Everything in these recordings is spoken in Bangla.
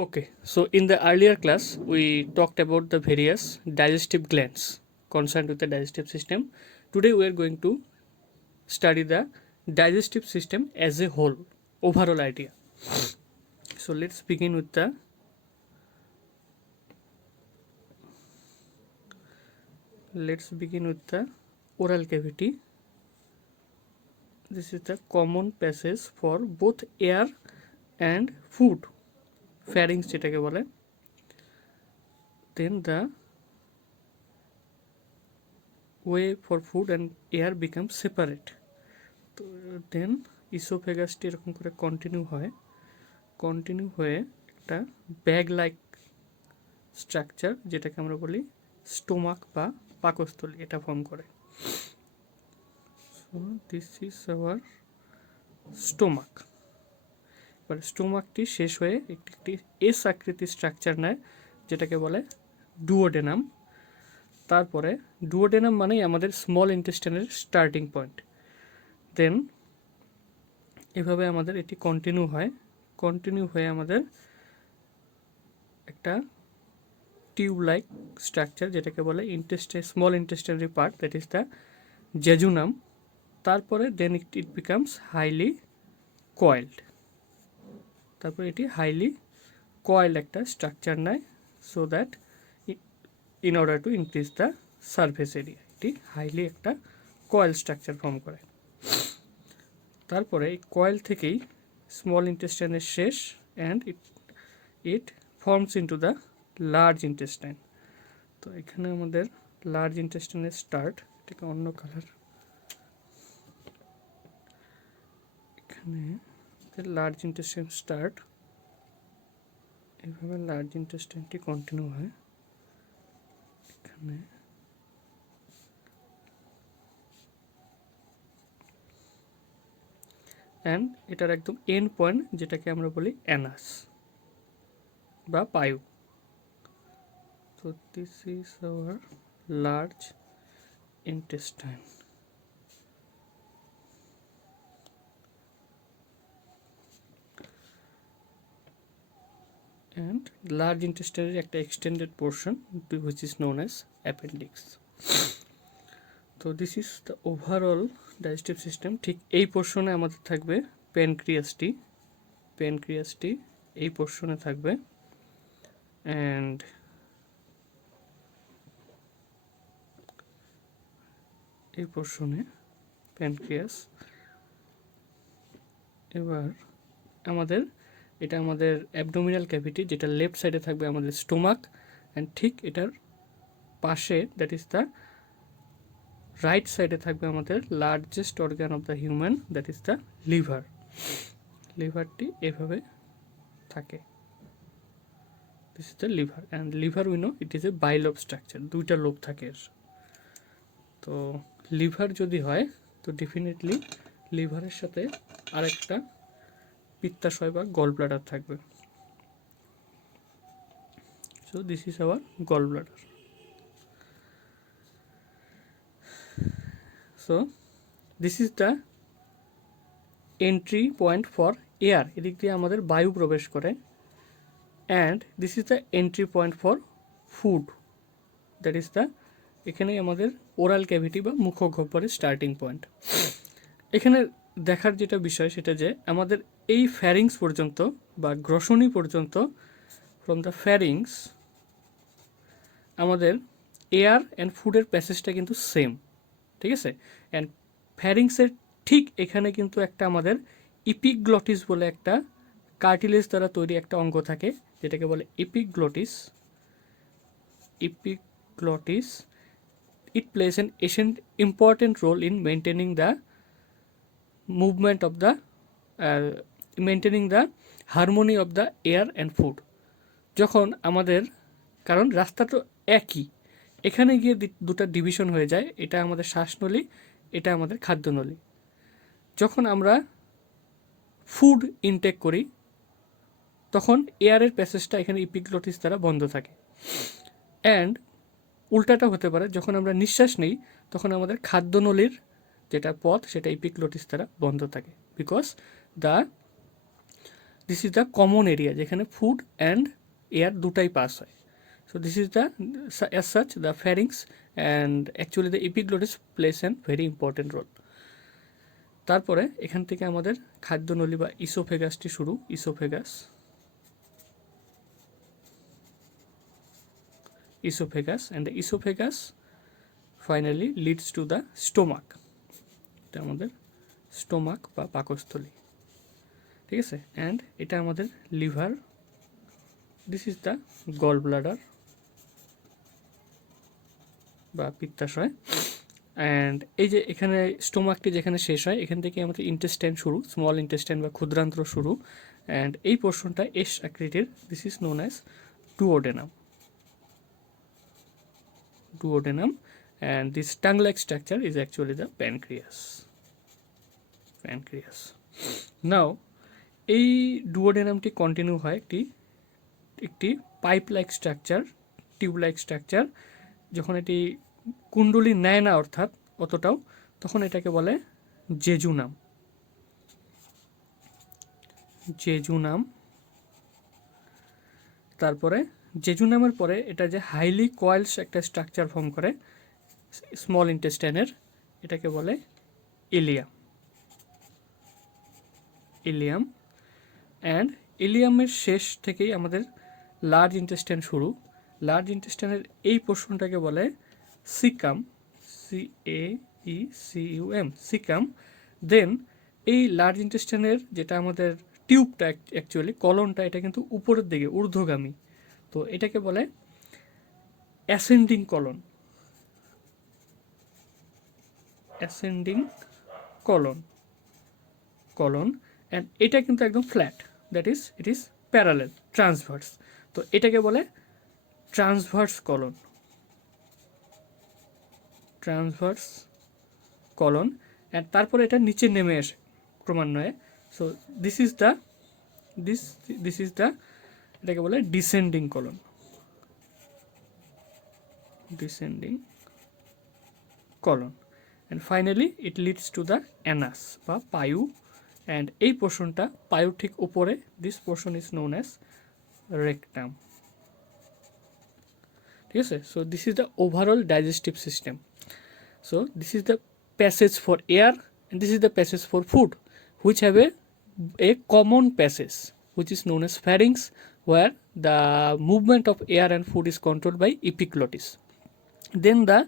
Okay, so in the earlier class, we talked about the various digestive glands concerned with the digestive system. Today, we are going to study the digestive system as a whole, overall idea. So, let's begin with the oral cavity. This is the common passage for both air and food. Pharynx যেটাকে বলে, then the way for food and air becomes separate. তো দেন ইসোফেগাসটি এরকম করে কন্টিনিউ হয়ে একটা ব্যাগ লাইক স্ট্রাকচার, যেটাকে আমরা বলি স্টোমাক বা পাকস্থলী, এটা ফর্ম করে। So this is hour stomach. এবার স্টোমাকটি শেষ হয়ে একটি এস আকৃতির স্ট্রাকচার নেয়, যেটাকে বলে ডুওডেনাম। তারপরে ডুওডেনাম মানেই আমাদের স্মল ইন্টেস্টাইনের স্টার্টিং পয়েন্ট। দেন এভাবে আমাদের এটি কন্টিনিউ হয়ে আমাদের একটা টিউব লাইক স্ট্রাকচার, যেটাকে বলে small intestinary part, that is the jejunum. তারপরে then it becomes highly coiled. তারপরে এটি হাইলি কয়েলড একটা স্ট্রাকচার নেয়, so that in order to increase the surface area, এটি হাইলি একটা কয়েল স্ট্রাকচার ফর্ম করে। তারপরে এই কয়েল থেকেই স্মল ইন্টেস্টাইনের শেষ, and it forms into the large intestine. তো এখানে আমাদের লার্জ ইন্টেস্টাইনের স্টার্ট, এটাকে অন্য কালার, এখানে লার্জ ইন্টেস্টাইন স্টার্ট, এইভাবে লার্জ ইন্টেস্টাইনটি কন্টিনিউ হয় এখানে। অ্যান্ড এটার একদম এন্ড পয়েন্ট, যেটাকে আমরা বলি অ্যানাস বা পায়ু। তো this is our large intestine. And large ইন্টেস্টাইনের একটা extended portion which is known as appendix. তো this is the overall digestive system. ঠিক এই পোর্শনে আমাদের থাকবে প্যানক্রিয়াসটি এই পোর্শনে থাকবে, অ্যান্ড এই পোর্শনে প্যানক্রিয়াস। এবার এটা আমাদের অ্যাবডোমিনাল ক্যাভিটি, যেটা লেফট সাইডে থাকবে আমাদের স্টোমাক, অ্যান্ড ঠিক এটার পাশে, দ্যাট ইজ দ্য রাইট সাইডে থাকবে আমাদের largest organ of the human, that is the liver. লিভারটি এভাবে থাকে, this is the liver. And liver we know it is a bilobe structure, দুইটা লোব থাকে এর। তো লিভার যদি হয়, তো ডেফিনেটলি লিভারের সাথে আরেকটা পিত্তাশয় বা গল ব্লাডার থাকবে। So this is our gall bladder. So this is the entry point for air, এদিক দিয়ে আমাদের বায়ু প্রবেশ করে। And this is the entry point for food, that is the, এখানেই আমাদের ওরাল ক্যাভিটি বা মুখগহ্বরের স্টার্টিং পয়েন্ট। এখানে দেখার যেটা বিষয়, সেটা যে আমাদের এই ফ্যারিংস পর্যন্ত বা গ্রসনি পর্যন্ত, ফ্রম দ্য ফ্যারিংস আমাদের এয়ার অ্যান্ড ফুডের প্যাসেজটা কিন্তু সেম, ঠিক আছে। অ্যান্ড ফ্যারিংসের ঠিক এখানে কিন্তু একটা আমাদের ইপিগ্লটিস বলে একটা কার্টিলেজ দ্বারা তৈরি একটা অঙ্গ থাকে, যেটাকে বলে epiglottis. It plays an important role in maintaining the movement of the maintaining the harmony of the air and food. যখন আমাদের, কারণ রাস্তা তো একই, এখানে গিয়ে দুটা ডিভিশন হয়ে যায়, এটা আমাদের শ্বাসনলী, এটা আমাদের খাদ্যনলী। যখন আমরা ফুড ইনটেক করি, তখন এয়ারের প্যাসেজটা এখানে ইপিগ্লটিস দ্বারা বন্ধ থাকে। অ্যান্ড উল্টাটা হতে পারে, যখন আমরা নিঃশ্বাস নেই, তখন আমাদের খাদ্যনলীর যেটা পথ, সেটা ইপিগ্লটিস দ্বারা বন্ধ থাকে, because this is the common area যেখানে ফুড অ্যান্ড এয়ার দুটাই পাস হয়। So this is the as such the pharynx and actually the epiglottis plays an very important role. তারপরে এখান থেকে আমাদের খাদ্যনলী বা ইসোফেগাসটি শুরু। Oesophagus and the oesophagus finally leads to the stomach. এটা আমাদের স্টোমাক বা পাকস্থলী, ঠিক আছে। অ্যান্ড এটা আমাদের liver, this is the gall bladder বা পিত্তাশয়। অ্যান্ড এই যে এখানে স্টোমাকটি যেখানে শেষ হয় এখান থেকে আমাদের ইন্টেস্টাইন শুরু, স্মল ইন্টেস্টাইন বা ক্ষুদ্রান্ত্র শুরু। অ্যান্ড এই পোর্শনটা এস আকৃতির, this is known as duodenum, and this tongue like structure is actually the pancreas. Now এই ডুওডেনামটি কন্টিনিউ হয় একটি pipe like structure, tube like structure. যখন এটি কুণ্ডলী নেয় না অর্থাৎ অতটাও, তখন এটাকে বলে জেজুনাম। তারপরে জেজুনামের পরে এটা যে হাইলি কয়েলস একটা স্ট্রাকচার ফর্ম করে স্মল ইন্টেস্টাইনের, এটাকে বলে ইলিয়াম। অ্যান্ড ইলিয়ামের শেষ থেকেই আমাদের লার্জ ইন্টেস্টাইন শুরু। লার্জ ইন্টেস্টাইনের এই পোর্শনটাকে বলে সিকাম, CAECUM, সিকাম। দেন এই লার্জ ইন্টেস্টাইনের যেটা আমাদের টিউবটা অ্যাকচুয়ালি কলনটা, এটা কিন্তু উপরের দিকে ঊর্ধ্বগামী, তো এটাকে বলে অ্যাসেন্ডিং কলন। অ্যান্ড এটা কিন্তু একদম flat, that is it is parallel, transverse. তো এটাকে বলে ট্রান্সভার্স কলন। অ্যান্ড তারপরে এটা নিচে নেমে আসে ক্রমান্বয়ে। সো দিস ইজ দ্য এটাকে বলে descending colon. And finally it leads to the anus বা পায়ু। অ্যান্ড এই পোর্শনটা পায়ুর ঠিক উপরে, this portion is known as rectum, ঠিক আছে। So this is the overall digestive system. So this is the passage for air and this is the passage for food, which have a common passage which is known as pharynx, where the movement of air and food is controlled by epiglottis. Then the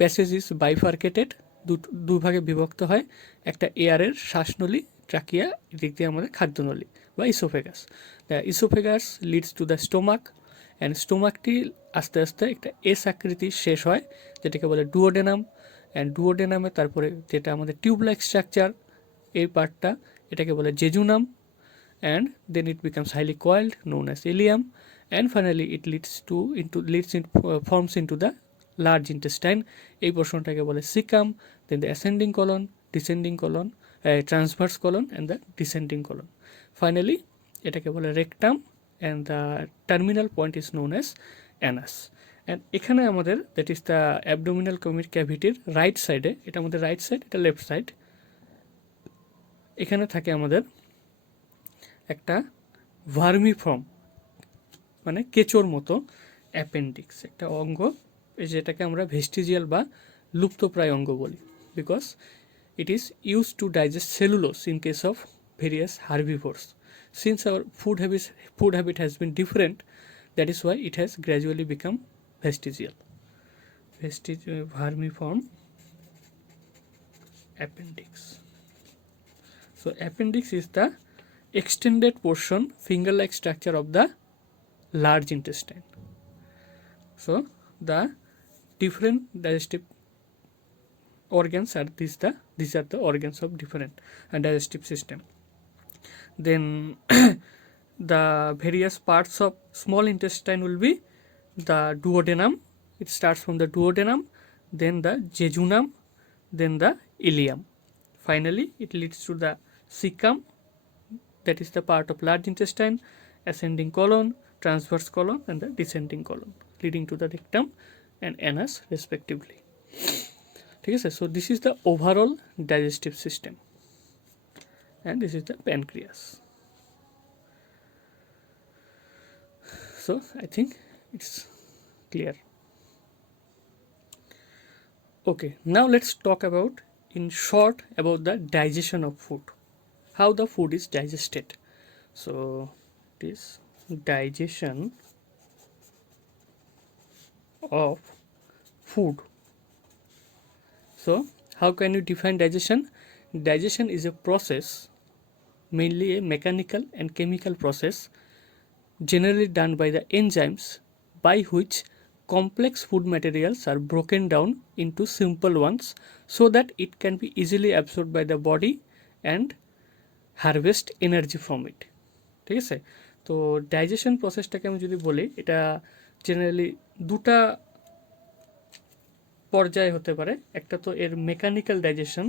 passage is bifurcated, দুই ভাগে বিভক্ত হয়, একটা এয়ারের শ্বাসনলী ট্রাকিয়া, এদিক দিয়ে আমাদের খাদ্যনলী বা oesophagus. The oesophagus leads to the stomach, and স্টোমাকটি আস্তে আস্তে একটা এস আকৃতি শেষ হয় যেটাকে বলে ডুওডেনাম। অ্যান্ড ডুওডেনামে তারপরে যেটা আমাদের টিউব লাইক স্ট্রাকচার, এই পার্টটা এটাকে বলে jejunum. And then it becomes highly coiled, known as ileum. And finally it forms into the large intestine, এই পোর্শনটাকে বলে caecum. Then the ascending colon, descending colon, transverse colon and the descending colon. Finally এটাকে বলে rectum, and the terminal point is known as anus. And এখানে আমাদের দ্যাট ইজ দ্য অ্যাবডোমিনাল ক্যাভিটির রাইট সাইডে, এটা আমাদের রাইট সাইড, এটা লেফট সাইড, এখানে থাকে আমাদের একটা ভার্মিফর্ম মানে কেঁচোর মতো অ্যাপেন্ডিক্স, একটা অঙ্গ, যেটাকে আমরা ভেস্টিজিয়াল বা লুপ্তপ্রায় অঙ্গ বলি, because it is use to digest cellulose in case of various herbivores. Since our food habit has been different, that is why it has gradually become vestigial. Vermiform appendix. So appendix is the extended portion, finger-like structure of the large intestine. So the different digestive organs are these are the organs of different digestive system. Then the various parts of small intestine will be the duodenum. It starts from the duodenum, then the jejunum, then the ileum. Finally it leads to the cecum, that is the part of large intestine, ascending colon, transverse colon and the descending colon, leading to the rectum and anus respectively, ঠিক আছে। So this is the overall digestive system, and this is the pancreas. So I think it's clear. Okay, now let's talk about in short about the digestion of food, how the food is digested. So it is digestion of food. So how can you define digestion? Digestion is a process, mainly a mechanical and chemical process, generally done by the enzymes, by which complex food materials are broken down into simple ones so that it can be easily absorbed by the body and harvest energy from it. ঠিক আছে, তো ডাইজেশন প্রসেসটাকে আমি যদি বলি, এটা জেনারেলি দুটা পর্যায়ে হতে পারে। একটা তো এর মেকানিক্যাল ডাইজেশন,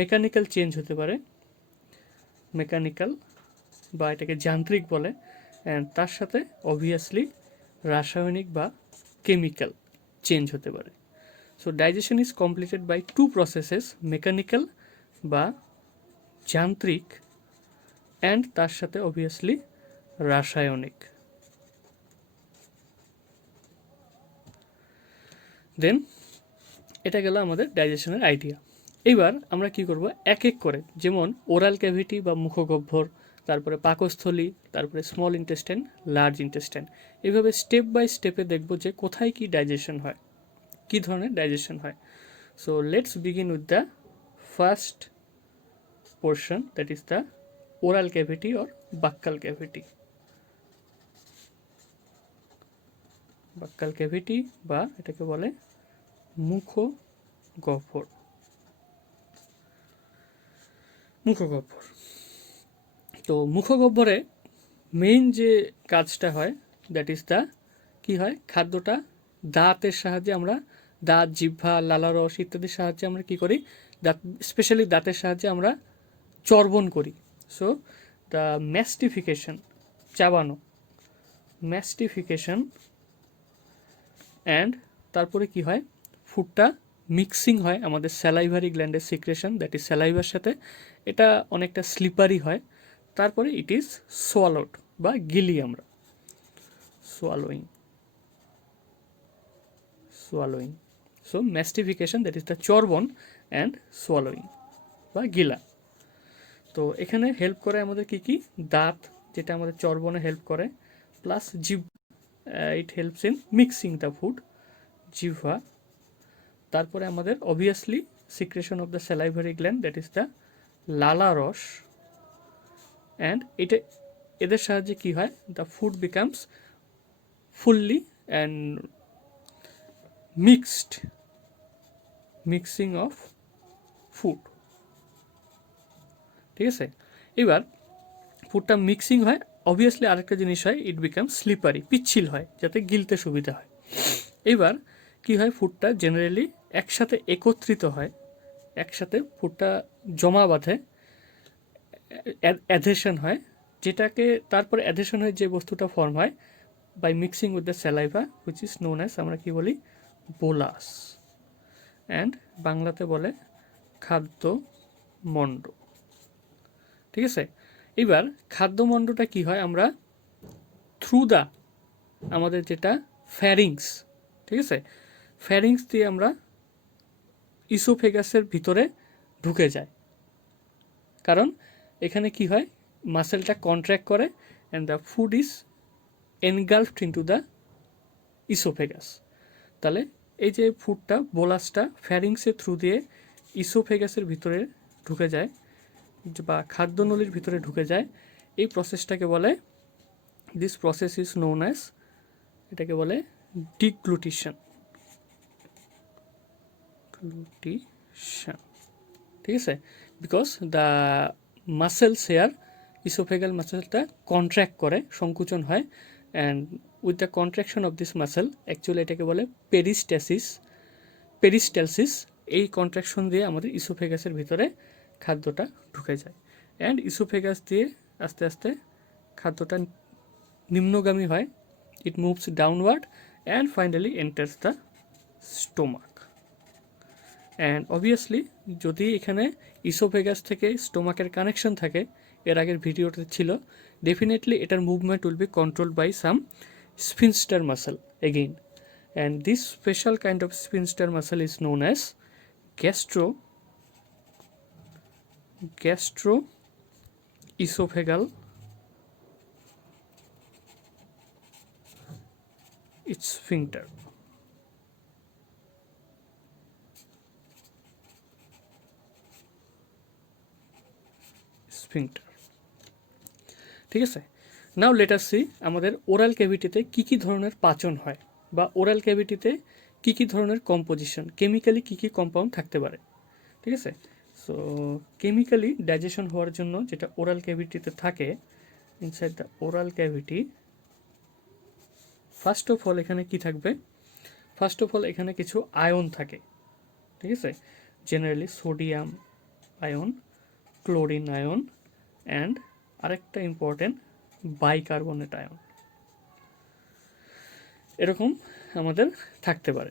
মেকানিক্যাল চেঞ্জ হতে পারে, মেকানিক্যাল বা এটাকে যান্ত্রিক বলে, অ্যান্ড তার সাথে অবভিয়াসলি রাসায়নিক বা কেমিক্যাল চেঞ্জ হতে পারে। So digestion is completed by two processes, mechanical বা যান্ত্রিক, অ্যান্ড তার সাথে অবভিয়াসলি রাসায়নিক। দেন এটা গেল আমাদের ডাইজেশনের আইডিয়া। এবার আমরা কি করব, এক এক করে, যেমন ওরাল ক্যাভিটি বা মুখগহ্বর, তারপরে পাকস্থলী, তারপরে স্মল ইন্টেস্টাইন, লার্জ ইন্টেস্টাইন, এইভাবে স্টেপ বাই স্টেপে দেখব যে কোথায় কি ডাইজেশন হয়, কী ধরনের ডাইজেশন হয়। So let's begin with the first portion, that is the oral cavity or buccal cavity. Buccal cavity বা এটাকে বলে মুখগহ্বর। মুখগহ্বর, তো মুখগহ্বরে মেইন যে কাজটা হয়, দ্যাট ইজ দ্য কী হয়, খাদ্যটা দাঁতের সাহায্যে আমরা, দাঁত, জিহ্বা, লালারস ইত্যাদির সাহায্যে আমরা কী করি, দাঁত, স্পেশালি দাঁতের সাহায্যে আমরা চর্বণ করি। সো দ্য ম্যাস্টিফিকেশন, চাবানো, ম্যাস্টিফিকেশন, অ্যান্ড তারপরে কি হয়, ফুডটা মিক্সিং হয় আমাদের salivary গ্ল্যান্ডের secretion, that is salivary সাথে, এটা অনেকটা স্লিপারি হয়, তারপরে ইট ইজ সোয়ালোড বা গিলি আমরা, swallowing, swallowing. So mastication, that is the চর্বণ, অ্যান্ড সোয়ালোয়িং বা গিলা। তো এখানে হেল্প করে আমাদের কি কি, দাঁত যেটা আমাদের চর্বণে হেল্প করে, প্লাস জিভ, it helps in mixing the food, জিহ্বা, তারপরে আমাদের obviously secretion of the salivary gland, that is the লালারস, অ্যান্ড এটা, এদের সাহায্যে কি হয়, the food becomes fully and mixed, mixing of food. ঠিক আছে, এবার ফুডটা মিক্সিং হয়, অবভিয়াসলি আরেকটা জিনিস হয়, ইট বিকাম স্লিপারি, পিচ্ছিল হয় যাতে গিলতে সুবিধা হয়। এবার কি হয়, ফুডটা জেনারেলি একসাথে একত্রিত হয়, একসাথে ফুডটা জমা বাঁধে, অ্যাডহেশন হয়, যেটাকে তারপর অ্যাডহেশন হয়ে যে বস্তুটা ফর্ম হয় by mixing with the saliva, which is known as, আমরা কি বলি, বোলাস, অ্যান্ড বাংলাতে বলে খাদ্যমণ্ড। ঠিক আছে, এবার খাদ্যমণ্ডটা কি হয়, আমরা থ্রু দ্য আমাদের যেটা ফ্যারিংস, ঠিক আছে, ফ্যারিংস দিয়ে আমরা ইসোফেগাসের ভিতরে ঢুকে যায়, কারণ এখানে কি হয়, মাসেলটা কন্ট্র্যাক্ট করে and the food is engulfed into the oesophagus. তাহলে এই যে ফুডটা, বোলাসটা ফ্যারিংসের থ্রু দিয়ে ইসোফেগাসের ভিতরে ঢুকে যায় বা খাদ্যনলীর ভিতরে ঢুকে যায়, এই প্রসেসটাকে বলে, this process is known as, এটাকে বলে ডিগ্লুটিশন, গ্লুটিশন। ঠিক আছে, because the muscles here, oesophageal মাসেলটা কন্ট্র্যাক্ট করে, সংকুচন হয়, and with the contraction of this muscle, actually এটাকে বলে পেরিস্ট্যাসিস, পেরিস্ট্যালসিস, এই কন্ট্রাকশন দিয়ে আমাদের ইসোফেগাসের ভিতরে খাদ্যটা ঢুকে যায়, অ্যান্ড ইসোফেগাস দিয়ে আস্তে আস্তে খাদ্যটা নিম্নগামী হয়, it moves downward and finally enters the stomach. And obviously যদি এখানে ইসোফেগাস থেকে স্টোমাকের কানেকশন থাকে, এর আগের ভিডিওতে ছিল, ডেফিনেটলি এটার movement will be control by some sphincter muscle again, and this special kind of sphincter muscle is known as gastroesophageal sphincter. ঠিক আছে, নাও লেট আস সি আমাদের ওরাল ক্যাভিটিতে কি কি ধরনের পাচন হয়, বা ওরাল ক্যাভিটিতে কি কি ধরনের কম্পোজিশন, কেমিক্যালি কি কি কম্পাউন্ড থাকতে পারে। ঠিক আছে, সো কেমিক্যালি ডাইজেশন হওয়ার জন্য যেটা ওরাল ক্যাভিটিতে থাকে, inside the oral cavity, first of all এখানে কি থাকবে, ফার্স্ট অফ অল এখানে কিছু আয়ন থাকে। ঠিক আছে, generally sodium ion, chlorine ion, and আরেকটা ইম্পর্টেন্ট বাইকার্বনেট আয়ন, এরকম আমাদের থাকতে পারে।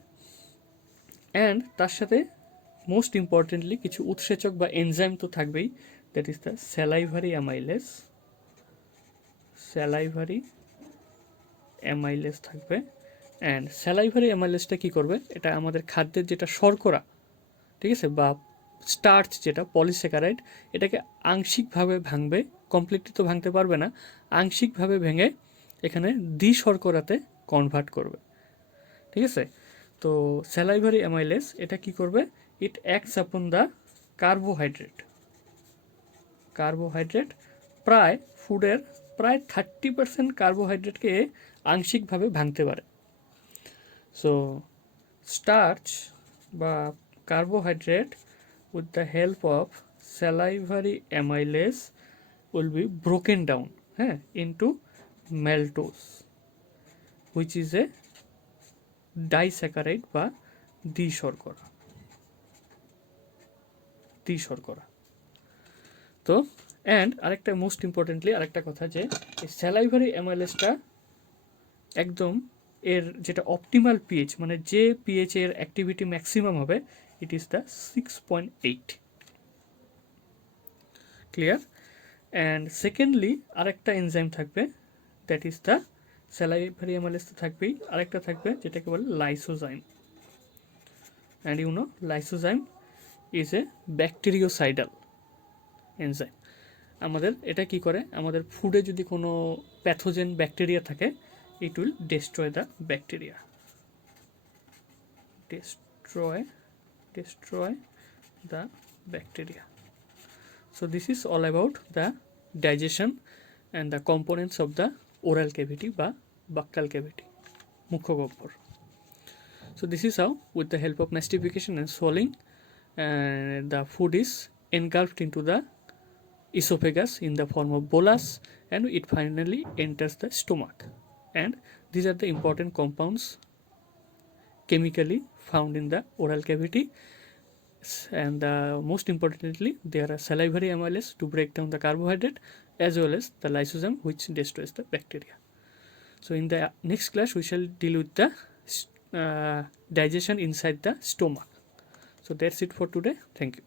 অ্যান্ড তার সাথে মোস্ট ইম্পর্টেন্টলি কিছু উৎসেচক বা এনজাইম তো থাকবেই, that is the salivary amylase থাকবে। অ্যান্ড স্যালাইভারি অ্যামাইলেসটা কী করবে, এটা আমাদের খাদ্যের যেটা শর্করা, ঠিক আছে, বা স্টার্চ যেটা পলিস্যাকারাইড, এটাকে আংশিকভাবে ভাঙবে, কমপ্লিটলি তো ভাঙতে পারবে না, আংশিকভাবে ভেঙে এখানে দ্বিশর্করাতে কনভার্ট করবে। ঠিক আছে, তো স্যালাইভারি অ্যামাইলেস এটা কি করবে, ইট অ্যাক্টস আপন দ্য কার্বোহাইড্রেট, প্রায় ফুডের প্রায় 30% কার্বোহাইড্রেটকে আংশিকভাবে ভাঙতে পারে। সো স্টার্চ বা carbohydrate with the help of salivary amylase will be broken down into maltose, which is a disaccharide বা দ্বিশর্করা। তো অ্যান্ড আরেকটা মোস্ট ইম্পর্টেন্টলি আরেকটা কথা, যে এই স্যালাইভারি অ্যামাইলেসটা একদম এর যেটা অপটিমাল পিএইচ, মানে যে পিএইচ এর অ্যাক্টিভিটি ম্যাক্সিমাম হবে, it is the 6.8. clear? and secondly আরেকটা এনজাইম থাকবে, that is the salivary amylase তো থাকবেই, আরেকটা থাকবে যেটাকে বলে lysozyme. And you know lysozyme is a bactericidal enzyme. আমাদের এটা কি করে, আমাদের ফুডে যদি কোনো প্যাথোজেন ব্যাকটেরিয়া থাকে, it will destroy the bacteria, destroy the bacteria. So this is all about the digestion and the components of the oral cavity বা buccal cavity, মুখগহ্বর. So this is how, with the help of mastification and swallowing, the food is engulfed into the esophagus in the form of bolus, and it finally enters the stomach. And these are the important compounds chemically found in the oral cavity. And most importantly, there are salivary amylase to break down the carbohydrate, as well as the lysosome, which destroys the bacteria. So in the next class we shall deal with the digestion inside the stomach. So that's it for today. Thank you.